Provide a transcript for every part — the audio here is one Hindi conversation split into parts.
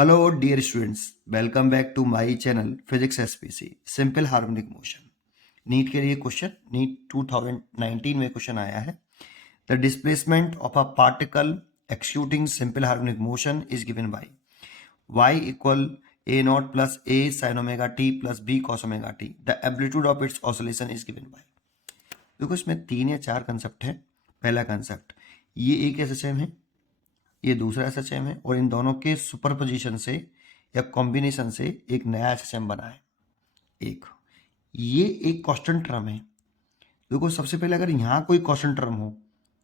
Hello dear students, welcome back to my channel Physics SPC Simple Harmonic Motion। NEET के लिए क्वेश्चन नीट 2019 में क्वेश्चन आया है। The displacement of a particle executing simple harmonic motion is given by y equal a naught plus a sin omega t plus b cos omega t। The amplitude of its oscillation is given by. देखो इसमें 3 या 4 कंसेप्ट है। पहला कंसेप्ट, ये एक एसएचएम है, ये दूसरा एसएचएम है और इन दोनों के सुपरपोजिशन से या कॉम्बिनेशन से एक नया एसएचएम बना है। ये एक कांस्टेंट टर्म है। देखो सबसे पहले अगर यहाँ कोई कांस्टेंट टर्म हो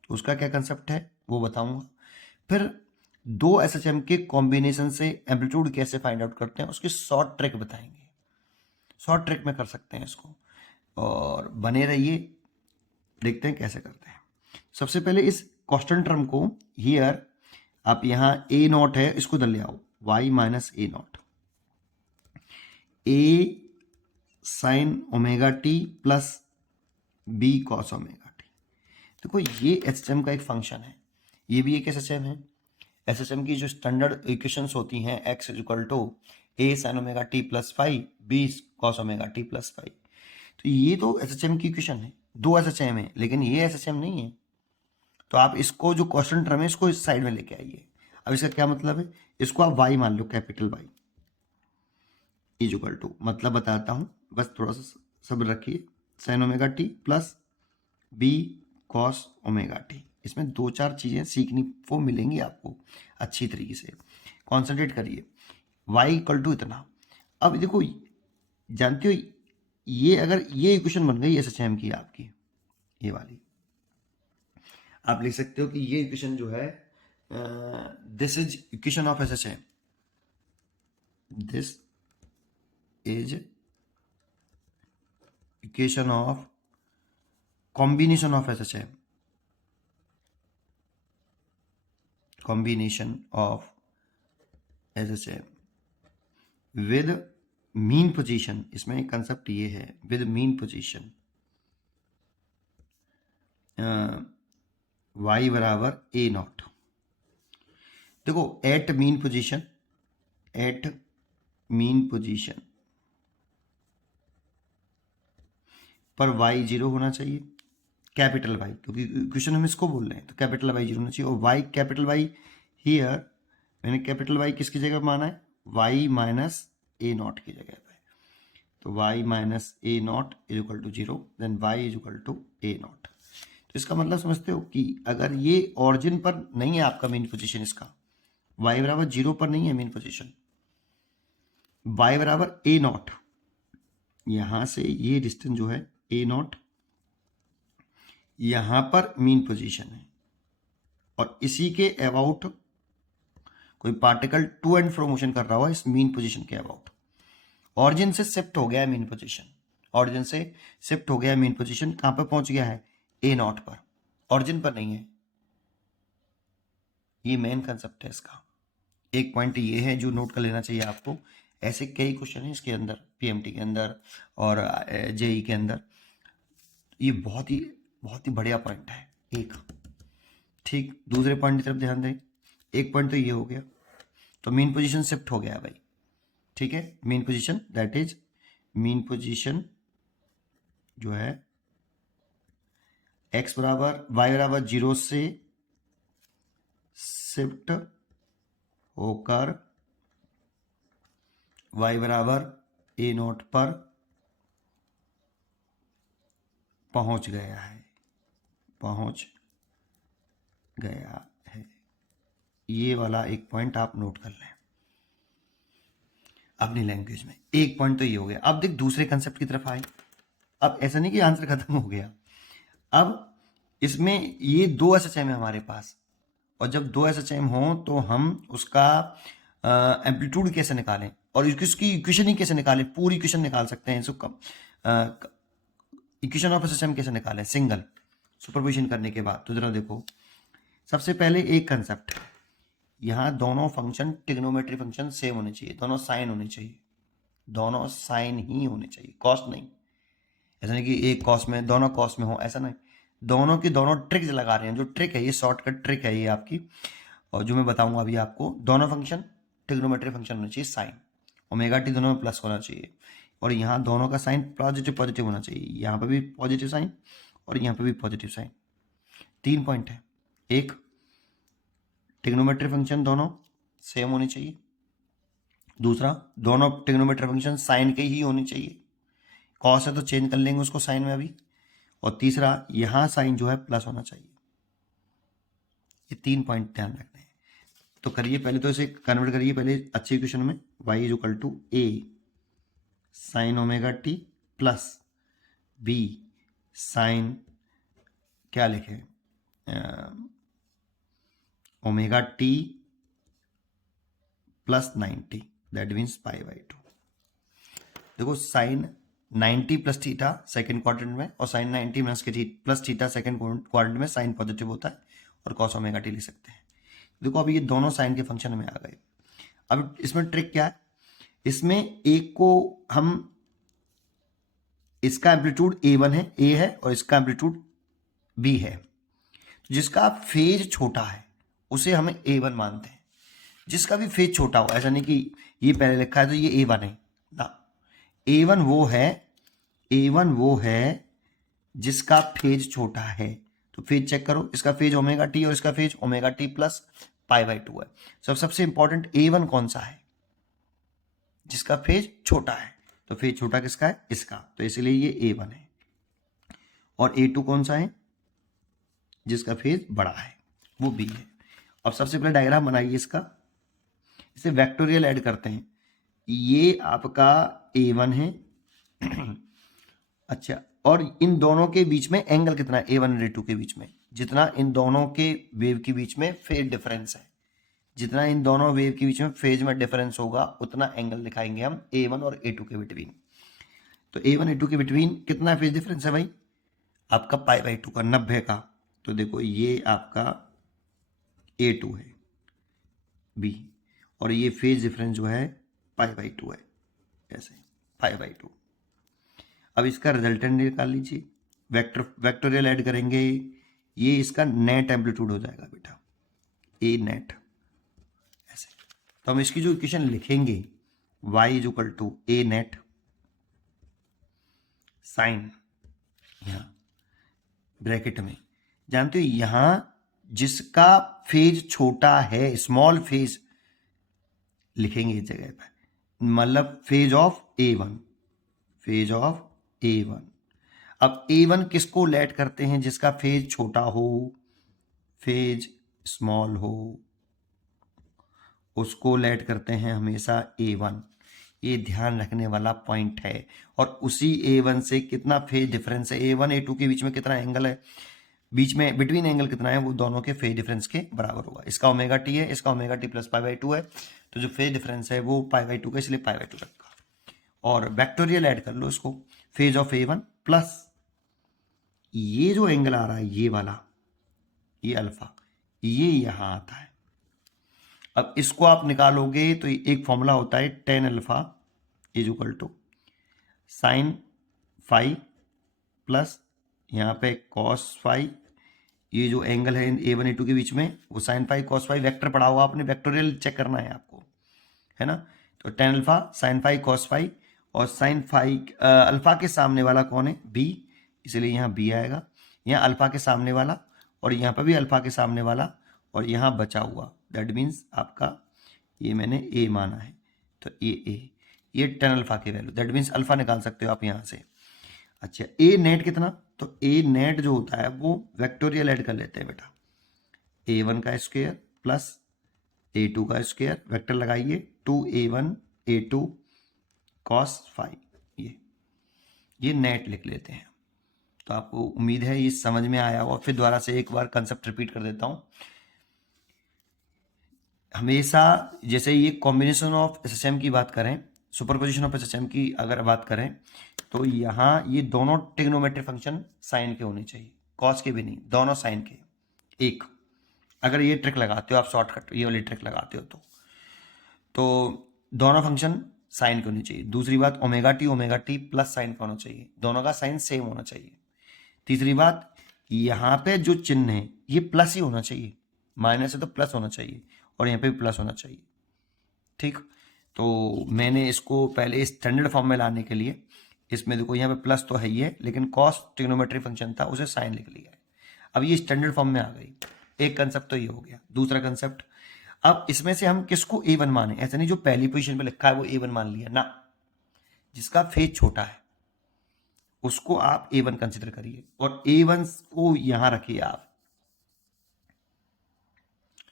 तो उसका क्या कंसेप्ट है वो बताऊंगा। फिर दो एसएचएम के कॉम्बिनेशन से एम्पलीट्यूड कैसे फाइंड आउट करते हैं उसकी शॉर्ट ट्रिक बताएंगे। शॉर्ट ट्रिक में कर सकते हैं इसको, और बने रहिए, देखते हैं कैसे करते हैं। सबसे पहले इस कांस्टेंट टर्म को हियर आप यहाँ ए नॉट है इसको इधर ले आओ, y minus a naught a sine omega T plus b cos omega t. देखो ये एसएचएम का एक फंक्शन है, ये भी एक एसएचएम है। एसएचएम की जो स्टैंडर्ड इक्वेशंस होती हैं x equal to A sine omega T plus five b cos omega T plus five, तो ये तो एसएचएम की इक्वेशन है। दो एसएचएम है लेकिन ये एसएचएम नहीं है, तो आप इसको जो कांस्टेंट टर्म है इसको इस साइड में लेके आइए। अब इसका क्या मतलब है, इसको आप y मान लो, capital Y is equal to, मतलब बताता हूं, बस थोड़ा सा सब्र रखिए, sine omega T plus b cos omega t. इसमें दो चार चीजें सीखनी वो मिलेंगी आपको अच्छी तरीके से, कॉन्सेंट्रेट करिए। y इक्वल टू इतना। अब देखो जानते हो ये अगर ये इक्वेशन बन गई एसएचएम की आपकी, ये वाली आप लिख सकते हो कि ये इक्वेशन जो है this is equation of SHM, this is equation of combination of SHM, combination of SHM with mean position. इसमें एक कंसेप्ट ये है, विद मीन पोजीशन y बराबर ए नॉट। देखो at mean position, at mean position पर y जीरो होना चाहिए, कैपिटल Y, क्योंकि क्वेश्चन हम इसको बोल रहे हैं तो कैपिटल Y जीरो होना चाहिए। और y कैपिटल Y हियर मैंने कैपिटल Y किसकी जगह माना है, y माइनस ए नॉट की जगह पे, तो y minus a naught is equal to zero, then y is equal to a naught. तो इसका मतलब समझते हो कि अगर ये ऑरिजिन पर नहीं है आपका मेन पोजीशन, इसका y बराबर जीरो पर नहीं है मेन पोजीशन, y बराबर ए नॉट, यहां से ये डिस्टेंस जो है ए नॉट, यहां पर मीन पोजीशन है, और इसी के अबाउट कोई particle to and fro motion कर रहा हुआ इस मीन पोजीशन के अबाउट, ऑरिजिन से शिफ्ट हो गया है मीन पोजीशन, ऑरिजिन से शिफ्ट हो गया है मीन पोजीशन, कहां पर पहुंच गया है, ए नॉट पर, ऑरिजिन पर नहीं है। ये मेन कंसेप्ट है इसका। एक पॉइंट ये है जो नोट कर लेना चाहिए आपको। ऐसे कई क्वेश्चन है इसके अंदर, पीएमटी के अंदर और जेई के अंदर। ये बहुत ही बढ़िया पॉइंट है एक। ठीक, दूसरे पॉइंट की तरफ ध्यान दें। एक पॉइंट तो ये हो गया, तो मीन पोजीशन शिफ्ट हो गया है भाई, ठीक है। Mean position that is mean position जो है x बराबर y बराबर जीरो से शिफ्ट होकर y बराबर ए नॉट पर पहुंच गया है, पहुंच गया है। ये वाला एक पॉइंट आप नोट कर लें अपनी लैंग्वेज में। एक पॉइंट तो ये हो गया। अब देख दूसरे कंसेप्ट की तरफ आए। अब ऐसा नहीं कि आंसर खत्म हो गया, अब इसमें ये दो एसएचएम है हमारे पास, और जब दो एसएचएम हो तो हम उसका एम्पलीट्यूड कैसे निकालें और इसकी इक्वेशन ही कैसे निकालें, पूरी इक्वेशन निकाल सकते हैं। इक्वेशन ऑफ एसएचएम कैसे निकालें सिंगल सुपरपोजिशन करने के बाद। तो जरा देखो, सबसे पहले एक कंसेप्ट, यहाँ दोनों फंक्शन ट्रिग्नोमेट्री फंक्शन सेम होने चाहिए, दोनों साइन होने चाहिए, दोनों साइन ही होने चाहिए, कॉस नहीं। ऐसा नहीं कि एक कॉस में दोनों कॉस में हो, ऐसा नहीं। दोनों की दोनों ट्रिक्स लगा रहे हैं। जो ट्रिक है ये शॉर्टकट ट्रिक है ये आपकी, और जो मैं बताऊंगा अभी आपको। दोनों फंक्शन ट्रिग्नोमेट्री फंक्शन होना चाहिए साइन, ओमेगा टी दोनों में प्लस होना चाहिए, और यहाँ दोनों का साइन पॉजिटिव पॉजिटिव होना चाहिए, यहाँ पे भी पॉजिटिव साइन और यहाँ पे भी पॉजिटिव साइन। 3 पॉइंट है। एक, ट्रिग्नोमेट्री फंक्शन दोनों सेम होनी चाहिए। दूसरा, दोनों ट्रिग्नोमेट्री फंक्शन साइन के ही होनी चाहिए, कॉस है तो चेंज कर लेंगे उसको साइन में अभी। और तीसरा, यहाँ साइन जो है प्लस होना चाहिए। ये 3 पॉइंट ध्यान रखने हैं। तो करिए पहले, तो इसे कन्वर्ट करिए पहले अच्छे इक्वेशन में। y is equal to A sine omega T plus B sine, क्या लिखे, omega T plus 90, that means pi by 2। देखो sine 90 plus theta second quadrant में, और साइन 90 माइनस के प्लस थीटा सेकेंड क्वाड्रेंट में साइन पॉजिटिव होता है, और कॉस ओमेगा टी लिख सकते हैं। देखो अब ये दोनों साइन के फंक्शन में आ गए। अब इसमें ट्रिक क्या है, इसमें एक को हम, इसका एम्पलीट्यूड A1 है, A है, और इसका एम्पलीट्यूड B है। तो जिसका फेज छोटा है उसे हमें A1 मानते हैं। जिसका भी फेज छोटा हो, ऐसा नहीं कि ये पहले लिखा है तो ये A1 है ना, A1 वो है जिसका फेज छोटा है। तो फेज चेक करो, इसका फेज ओमेगा टी और इसका phase omega T plus pi by 2 है। सबसे इंपॉर्टेंट A1 कौन सा है, जिसका फेज छोटा है। तो फेज छोटा किसका है, इसका, तो इसलिए ये A1 है। और A2 कौन सा है, जिसका फेज बड़ा है, वो B है। अब सबसे पहले डायग्राम बनाइए इसका, इसे वेक्टोरियल ऐड करते हैं। ये आपका A1 है अच्छा, और इन दोनों के बीच में एंगल कितना है, A1 और A2 के बीच में, जितना इन दोनों के वेव के बीच में फेज डिफरेंस है, जितना इन दोनों वेव के बीच में फेज में डिफरेंस होगा उतना एंगल दिखाएंगे हम A1 और A2 के बिटवीन। तो A1 A2 के बिटवीन कितना फेज डिफरेंस है भाई, आपका पाई बाई 2 का, 90 का। तो देखो ये आपका A2 है B, और ये फेज डिफरेंस जो है पाई बाई 2 है, ऐसे पाई बाई 2। अब इसका रिजल्टेंट निकाल लीजिए, वेक्टोरियल ऐड करेंगे, ये इसका नेट एम्पलीट्यूड हो जाएगा बेटा, ए नेट, ऐसे। तो हम इसकी जो इक्वेशन लिखेंगे, y is equal to A net sine, यहाँ ब्रैकेट में, जानते हो यहां जिसका फेज छोटा है, स्मॉल फेज लिखेंगे इस जगह पर, मतलब phase of A1, phase of A1। अब A1 किसको लेट करते हैं, जिसका फेज छोटा हो, फेज स्मॉल हो, उसको लेट करते हैं हमेशा A1। ये ध्यान रखने वाला पॉइंट है। और उसी A1 से कितना फेज डिफरेंस है, A1 A2 के बीच में कितना एंगल है, बीच में बिटवीन एंगल कितना है, वो दोनों के फेज डिफरेंस के बराबर होगा। इसका ओमेगा टी है, इसका omega T plus pi by 2 है, तो जो फेज डिफरेंस है वो पाई बाई 2 का, इसलिए पाई बाई 2 रखा। और वेक्टोरियल ऐड कर लो इसको, फेज ऑफ A1 प्लस ये जो एंगल आ रहा है ये वाला, ये अल्फा, ये यहां आता है। अब इसको आप निकालोगे तो एक फॉर्मूला होता है tan alpha is equal to sine phi plus यहाँ पे कॉस फाई, ये जो एंगल है A1 A2 के बीच में वो sine phi cos phi, vector पढ़ा हुआ आपने, वेक्टोरियल चेक करना है आपको, है ना। तो tan alpha sine phi cos phi, और साइन फाई अल्फा के सामने वाला कौन है, B, इसलिए यहाँ B आएगा, यहाँ अल्फा के सामने वाला, और यहाँ पर भी अल्फा के सामने वाला, और यहाँ बचा हुआ, दैट मीन्स आपका ये मैंने A माना है, तो ये टेन अल्फा की वैल्यू, दैट मीन्स अल्फा निकाल सकते हो आप यहाँ से। अच्छा, A नेट कितना, तो A नेट जो होता है वो वेक्टोरियल ऐड कर लेते हैं बेटा, A1 का स्क्वायर प्लस A2 का स्क्वायर, वेक्टर लगाइए 2A1 A2 कॉस फाई, ये नेट लिख लेते हैं। तो आपको उम्मीद है ये समझ में आया होगा। फिर दोबारा से एक बार कंसेप्ट रिपीट कर देता हूं। हमेशा जैसे ये कॉम्बिनेशन ऑफ SHM की बात करें, सुपरपोजिशन ऑफ SHM की अगर बात करें, तो यहाँ ये दोनों ट्रिग्नोमेट्री फंक्शन साइन के होने चाहिए, कॉस के भी नहीं, दोनों साइन के। एक, अगर ये ट्रिक लगाते हो आप, शॉर्टकट ये वाली ट्रिक लगाते हो तो दोनों फंक्शन साइन के होनी चाहिए। दूसरी बात, ओमेगा टी प्लस साइन का होना चाहिए, दोनों का साइन सेम होना चाहिए। तीसरी बात, यहाँ पे जो चिन्ह है ये प्लस ही होना चाहिए, माइनस है तो प्लस होना चाहिए, और यहाँ पे भी प्लस होना चाहिए। ठीक, तो मैंने इसको पहले स्टैंडर्ड फॉर्म में लाने के लिए इसमें देखो यहाँ पे प्लस तो है ही है, लेकिन कॉस ट्रिग्नोमेट्री फंक्शन था उसे साइन लिख लिया है। अब ये स्टैंडर्ड फॉर्म में आ गई। एक कंसेप्ट तो ये हो गया। दूसरा कंसेप्ट, अब इसमें से हम किसको A1 माने? ऐसा नहीं जो पहली पोजीशन पे लिखा है वो A1 मान लिया ना, जिसका फेज छोटा है उसको आप A1 कंसिडर करिए और A1 को यहां रखिए आप,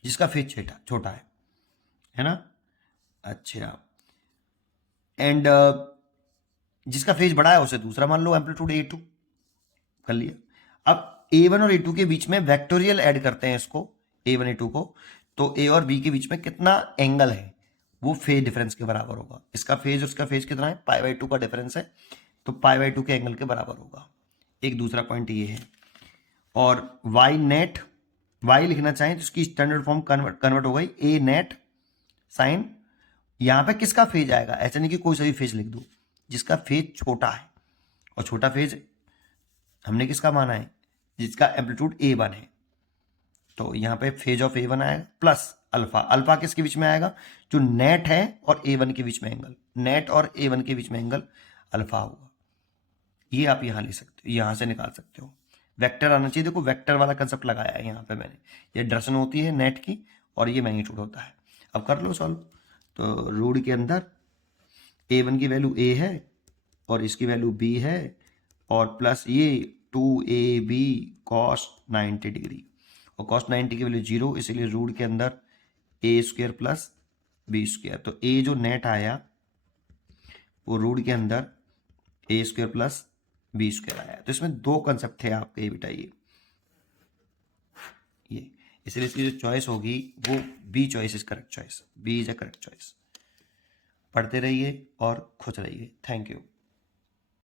जिसका फेज छोटा है ना। अच्छा, एंड जिसका फेज बड़ा है उसे दूसरा मान लो, एम्पलीट्यूड A2 कर लिया। अब A1 और A2 के बीच में वेक्टोरियल ऐड करते हैं इसको, A1 A2 को, तो A और B के बीच में कितना एंगल है वो फेज डिफरेंस के बराबर होगा। इसका फेज और उसका फेज कितना है, π/2 का डिफरेंस है, तो π/2 के एंगल के बराबर होगा। एक दूसरा पॉइंट ये है। और y नेट, y लिखना चाहें तो इसकी स्टैंडर्ड फॉर्म कन्वर्ट हो गई A नेट साइन, यहां पे किसका फेज आएगा, ऐसा नहीं कि कोई सा भी फेज लिख दो, जिसका फेज छोटा है। और छोटा फेज हमने किसका माना है, जिसका एम्पलीट्यूड A1 है, तो यहाँ पे फेज ऑफ A1 आएगा प्लस अल्फा। अल्फा किसके बीच में आएगा, जो नेट है और A1 के बीच में एंगल, नेट और A1 के बीच में एंगल अल्फा होगा। ये आप यहाँ ले सकते हो, यहाँ से निकाल सकते हो। वेक्टर आना चाहिए, देखो वेक्टर वाला कंसेप्ट लगाया है यहाँ पे मैंने। ये डायरेक्शन होती है नेट की और ये मैग्नीट्यूड होता है। अब कर लो सॉल्व। तो रूट के अंदर A1 की वैल्यू A है और इसकी वैल्यू B है, और प्लस ये 2AB cos 90 डिग्री, और cos 90 की वैल्यू 0, इसीलिए रूट के अंदर A² प्लस B²। तो A जो नेट आया वो रूट के अंदर A² प्लस B² आया। तो इसमें दो कंसेप्ट थे आपके बेटा, ये इसलिए इसकी जो चॉइस होगी वो B choice is correct choice, B is a correct choice. पढ़ते रहिए और खुश रहिए। Thank you.